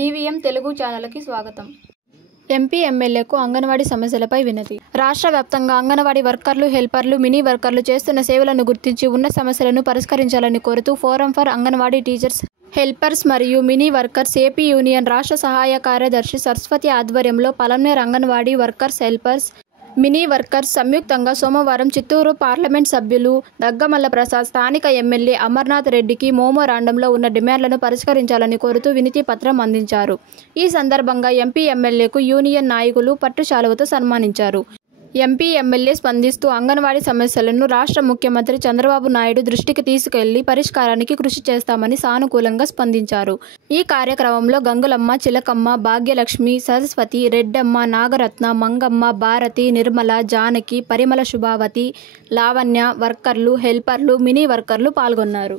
DVM Telugu ఛానల్కి స్వాగతం. MP ఎమ్మెల్యేకు అంగన్వాడీ సమస్యలపై వినతి. రాష్ట్ర వ్యాప్తంగా అంగన్వాడీ వర్కర్లు, హెల్పర్లు, మినీ వర్కర్లు చేస్తున్న సేవలను గుర్తించి ఉన్న సమస్యలను పరిష్కరించాలని కోరుతూ forum for anganwadi teachers, helpers మరియు మినీ వర్కర్స్ ఏపీ యూనియన్ రాష్ట్ర సహాయ కార్యదర్శి సరస్వతి ఆధ్వర్యంలో Palamaner anganwadi workers, helpers, mini workers సంయుక్తంగా సోమవారం చిత్తూరు పార్లమెంట్ సభ్యులు దగ్గమల్ల ప్రసాద్, స్థానిక ఎమ్మెల్యే అమర్నాథ్ రెడ్డికి మోమోరాండంలో ఉన్న డిమాండ్లను పరిష్కరించాలని కోరుతూ వినతి పత్రం అందించారు. ఈ సందర్భంగా ఎంపీ ఎమ్మెల్యేకు యూనియన్ నాయకులు పట్టుశాలువతో సన్మానించారు. ఎంపీ ఎమ్మెల్యే స్పందిస్తూ అంగన్వాడీ సమస్యలను రాష్ట్ర ముఖ్యమంత్రి చంద్రబాబు నాయుడు దృష్టికి తీసుకెళ్లి పరిష్కారానికి కృషి చేస్తామని సానుకూలంగా స్పందించారు. ఈ కార్యక్రమంలో గంగులమ్మ, చిలకమ్మ, భాగ్యలక్ష్మి, సరస్వతి, రెడ్డమ్మ, నాగరత్న, మంగమ్మ, భారతి, నిర్మల, జానకి, పరిమళ, శుభావతి, లావణ్య, వర్కర్లు, హెల్పర్లు, మినీ వర్కర్లు పాల్గొన్నారు.